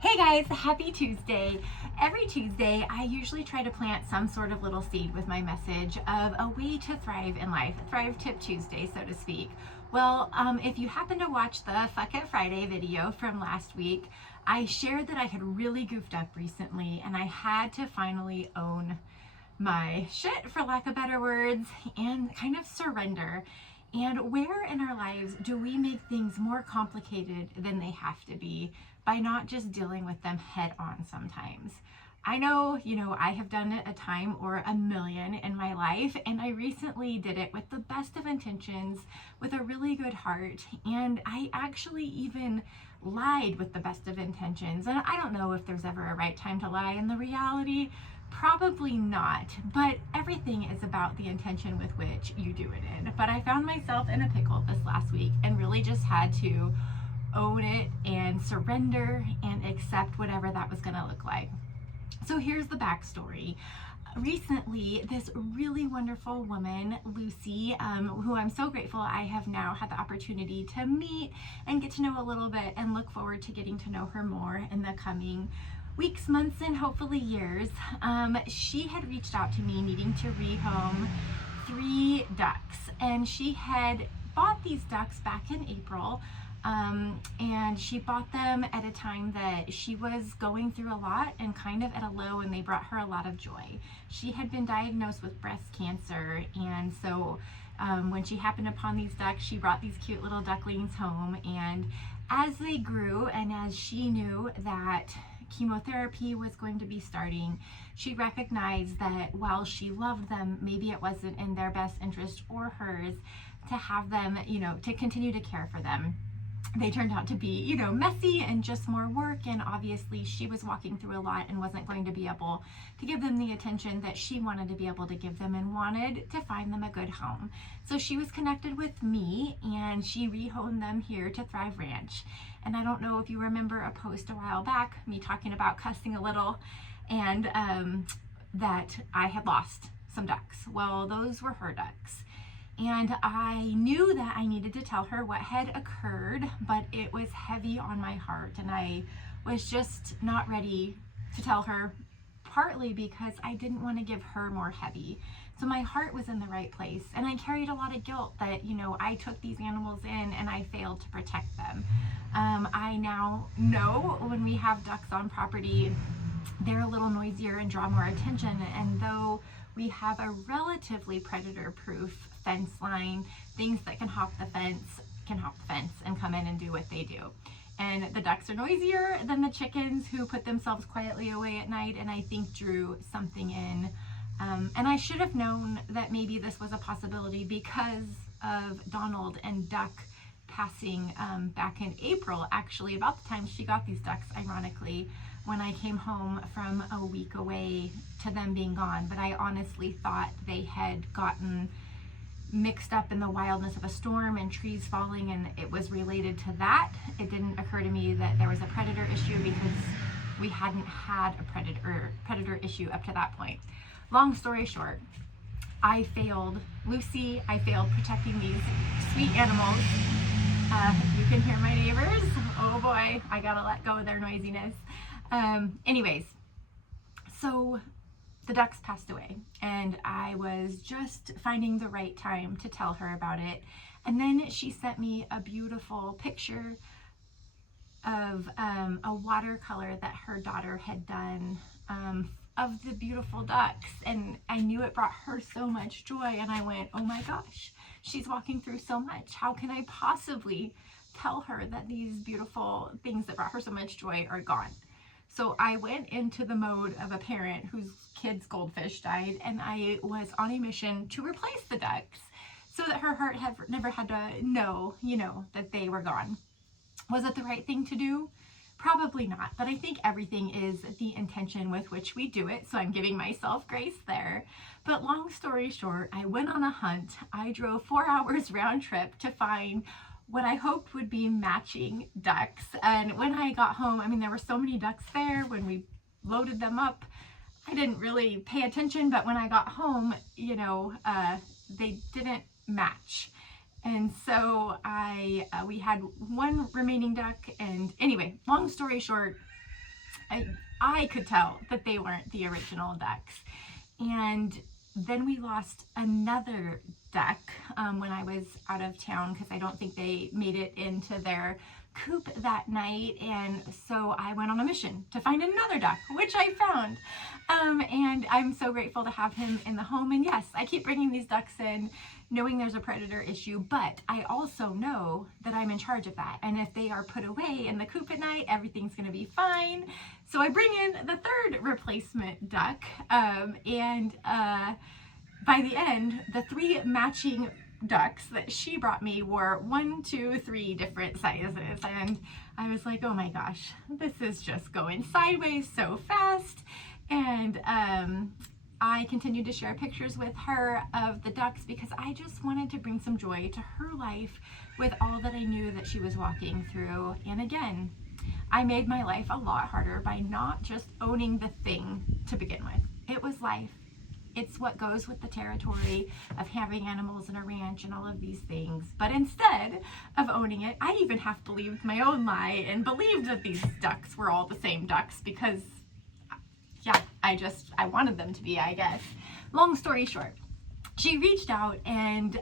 Hey guys, happy Tuesday. Every Tuesday, I usually try to plant some sort of little seed with my message of a way to thrive in life, Thrive Tip Tuesday, so to speak. Well, if you happen to watch the Fuck It Friday video from last week, I shared that I had really goofed up recently and I had to finally own my shit, for lack of better words, and kind of surrender. And where in our lives do we make things more complicated than they have to be by not just dealing with them head on sometimes? I know, I have done it a time or a million in my life, and I recently did it with the best of intentions, with a really good heart, and I actually even lied with the best of intentions. And I don't know if there's ever a right time to lie, and the reality, probably not, but everything is about the intention with which you do it in. But I found myself in a pickle this last week and really just had to own it and surrender and accept whatever that was going to look like. So here's the backstory. Recently, this really wonderful woman, Lucy, who I'm so grateful I have now had the opportunity to meet and get to know a little bit, and look forward to getting to know her more in the coming weeks, months, and hopefully years. She had reached out to me needing to rehome 3 ducks, and she had bought these ducks back in April. And she bought them at a time that she was going through a lot and kind of at a low, and they brought her a lot of joy. She had been diagnosed with breast cancer, and so when she happened upon these ducks, she brought these cute little ducklings home. And as they grew, and as she knew that chemotherapy was going to be starting, she recognized that while she loved them, maybe it wasn't in their best interest or hers to have them, to continue to care for them. They turned out to be, messy and just more work. And obviously she was walking through a lot and wasn't going to be able to give them the attention that she wanted to be able to give them, and wanted to find them a good home. So she was connected with me, and she rehomed them here to Thrive Ranch. And I don't know if you remember a post a while back, me talking about cussing a little, and that I had lost some ducks. Well, those were her ducks. And I knew that I needed to tell her what had occurred, but it was heavy on my heart, and I was just not ready to tell her, partly because I didn't want to give her more heavy. So my heart was in the right place, and I carried a lot of guilt that, I took these animals in and I failed to protect them. I now know when we have ducks on property, they're a little noisier and draw more attention. And though we have a relatively predator-proof fence line, things that can hop the fence and come in and do what they do. And the ducks are noisier than the chickens, who put themselves quietly away at night, and I think drew something in. And I should have known that maybe this was a possibility because of Donald and Duck passing back in April, actually about the time she got these ducks, ironically, when I came home from a week away to them being gone. But I honestly thought they had gotten mixed up in the wildness of a storm and trees falling, and it was related to that. It didn't occur to me that there was a predator issue, because we hadn't had a predator issue up to that point. Long story short, I failed Lucy. I failed protecting these sweet animals. You can hear my neighbors. Oh boy, I gotta let go of their noisiness. Anyways, so the ducks passed away, and I was just finding the right time to tell her about it. And then she sent me a beautiful picture of a watercolor that her daughter had done of the beautiful ducks, and I knew it brought her so much joy. And I went, oh my gosh, she's walking through so much. How can I possibly tell her that these beautiful things that brought her so much joy are gone? So I went into the mode of a parent whose kid's goldfish died, and I was on a mission to replace the ducks so that her heart had never had to know, that they were gone. Was it the right thing to do? Probably not, but I think everything is the intention with which we do it, so I'm giving myself grace there. But long story short, I went on a hunt. I drove 4 hours round trip to find what I hoped would be matching ducks. And when I got home, there were so many ducks there. When we loaded them up, I didn't really pay attention, but when I got home, they didn't match. And so we had one remaining duck, and anyway, long story short, I could tell that they weren't the original ducks. And then we lost another duck when I was out of town because I don't think they made it into their coop that night, and so I went on a mission to find another duck, which I found, and I'm so grateful to have him in the home. And yes, I keep bringing these ducks in knowing there's a predator issue, but I also know that I'm in charge of that, and if they are put away in the coop at night, everything's going to be fine. So I bring in the third replacement duck, and by the end, the 3 matching ducks that she brought me were 1, 2, 3 different sizes, and I was like, oh my gosh, this is just going sideways so fast. And I continued to share pictures with her of the ducks because I just wanted to bring some joy to her life with all that I knew that she was walking through. And again, I made my life a lot harder by not just owning the thing to begin with. It was life. It's what goes with the territory of having animals in a ranch and all of these things. But instead of owning it, I even half believed my own lie and believed that these ducks were all the same ducks because, yeah, I wanted them to be, I guess. Long story short, she reached out and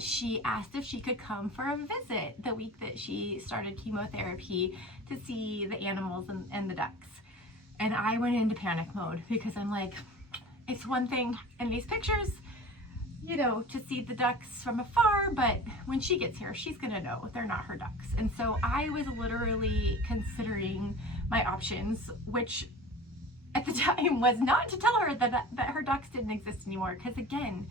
she asked if she could come for a visit the week that she started chemotherapy to see the animals and the ducks. And I went into panic mode because I'm like, it's one thing in these pictures, you know, to see the ducks from afar, but when she gets here, she's gonna know they're not her ducks. And so I was literally considering my options, which at the time was not to tell her that her ducks didn't exist anymore. Because again,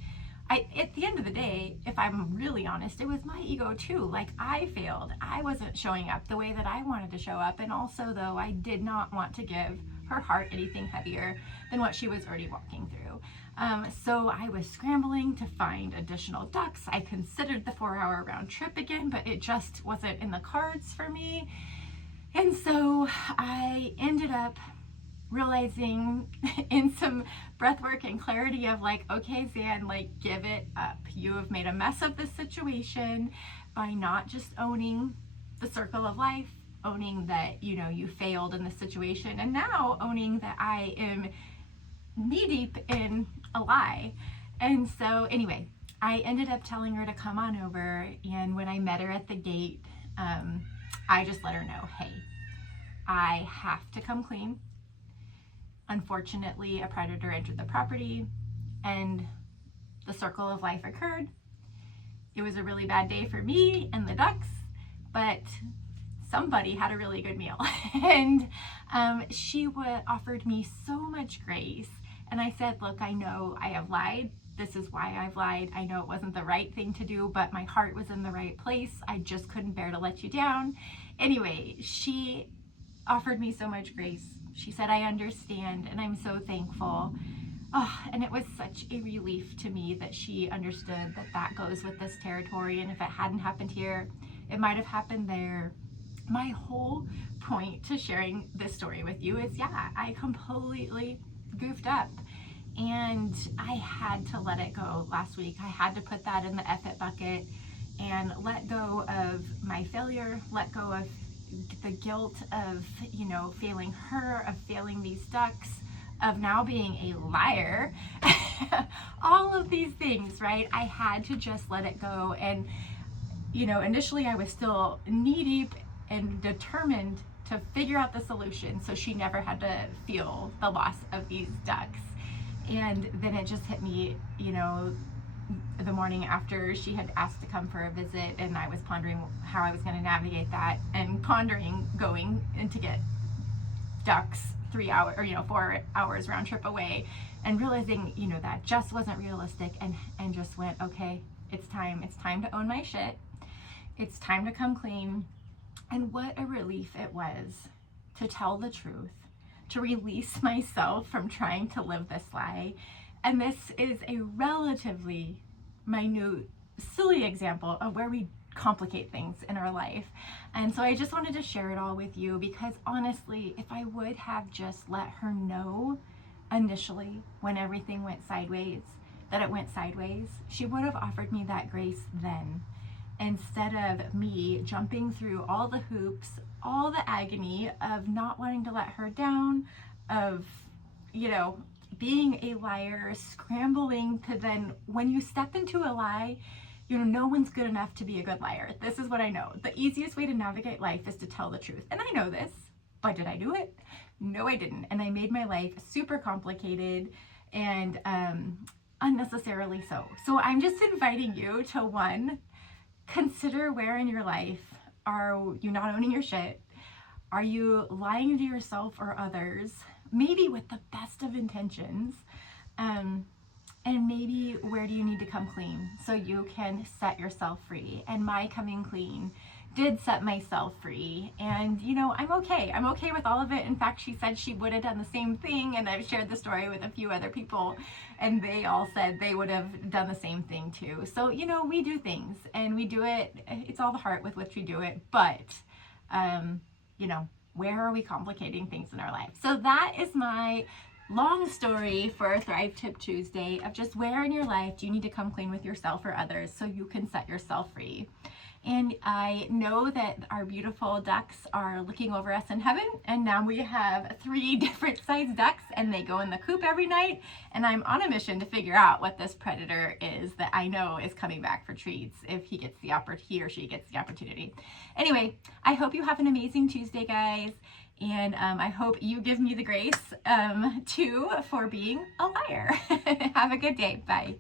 at the end of the day, if I'm really honest, it was my ego too. Like, I failed. I wasn't showing up the way that I wanted to show up. And also, though, I did not want to give her heart anything heavier than what she was already walking through. So I was scrambling to find additional ducks. I considered the 4-hour round trip again, but it just wasn't in the cards for me. And so I ended up realizing in some breath work and clarity of like, okay, Zan, like, give it up. You have made a mess of this situation by not just owning the circle of life, owning that, you know, you failed in this situation, and now owning that I am knee deep in a lie. And so anyway, I ended up telling her to come on over, and when I met her at the gate, I just let her know, hey, I have to come clean. Unfortunately, a predator entered the property and the circle of life occurred. It was a really bad day for me and the ducks, but somebody had a really good meal. And she offered me so much grace. And I said, look, I know I have lied. This is why I've lied. I know it wasn't the right thing to do, but my heart was in the right place. I just couldn't bear to let you down. Anyway, she offered me so much grace. She said, I understand, and I'm so thankful. Oh, and it was such a relief to me that she understood that that goes with this territory, and if it hadn't happened here, it might have happened there. My whole point to sharing this story with you is, yeah, I completely goofed up, and I had to let it go last week. I had to put that in the F it bucket and let go of my failure, let go of the guilt of, you know, failing her, of failing these ducks, of now being a liar, all of these things, right? I had to just let it go. And, you know, initially I was still knee deep and determined to figure out the solution so she never had to feel the loss of these ducks. And then it just hit me, you know, the morning after she had asked to come for a visit, and I was pondering how I was going to navigate that, and pondering going and to get ducks 4 hours round trip away, and realizing, you know, that just wasn't realistic, and just went, okay, it's time to own my shit. It's time to come clean. And what a relief it was to tell the truth, to release myself from trying to live this lie. And this is a relatively minute, silly example of where we complicate things in our life. And so I just wanted to share it all with you, because honestly, if I would have just let her know initially when everything went sideways, that it went sideways, she would have offered me that grace then, instead of me jumping through all the hoops, all the agony of not wanting to let her down, of, you know, being a liar, scrambling to then, when you step into a lie, you know, no one's good enough to be a good liar. This is what I know. The easiest way to navigate life is to tell the truth. And I know this, but did I do it? No, I didn't. And I made my life super complicated and unnecessarily so. So I'm just inviting you to, one, consider where in your life are you not owning your shit? Are you lying to yourself or others? Maybe with the best of intentions. And maybe where do you need to come clean so you can set yourself free? And my coming clean did set myself free. And, you know, I'm okay. I'm okay with all of it. In fact, she said she would have done the same thing. And I've shared the story with a few other people, and they all said they would have done the same thing too. So, you know, we do things and we do it. It's all the heart with which we do it. But, you know, where are we complicating things in our life? So that is my long story for Thrive Tip Tuesday of just where in your life do you need to come clean with yourself or others so you can set yourself free. And I know that our beautiful ducks are looking over us in heaven, and now we have 3 different size ducks, and they go in the coop every night, and I'm on a mission to figure out what this predator is that I know is coming back for treats if he or she gets the opportunity. Anyway, I hope you have an amazing Tuesday, guys. And I hope you give me the grace too for being a liar. Have a good day. Bye.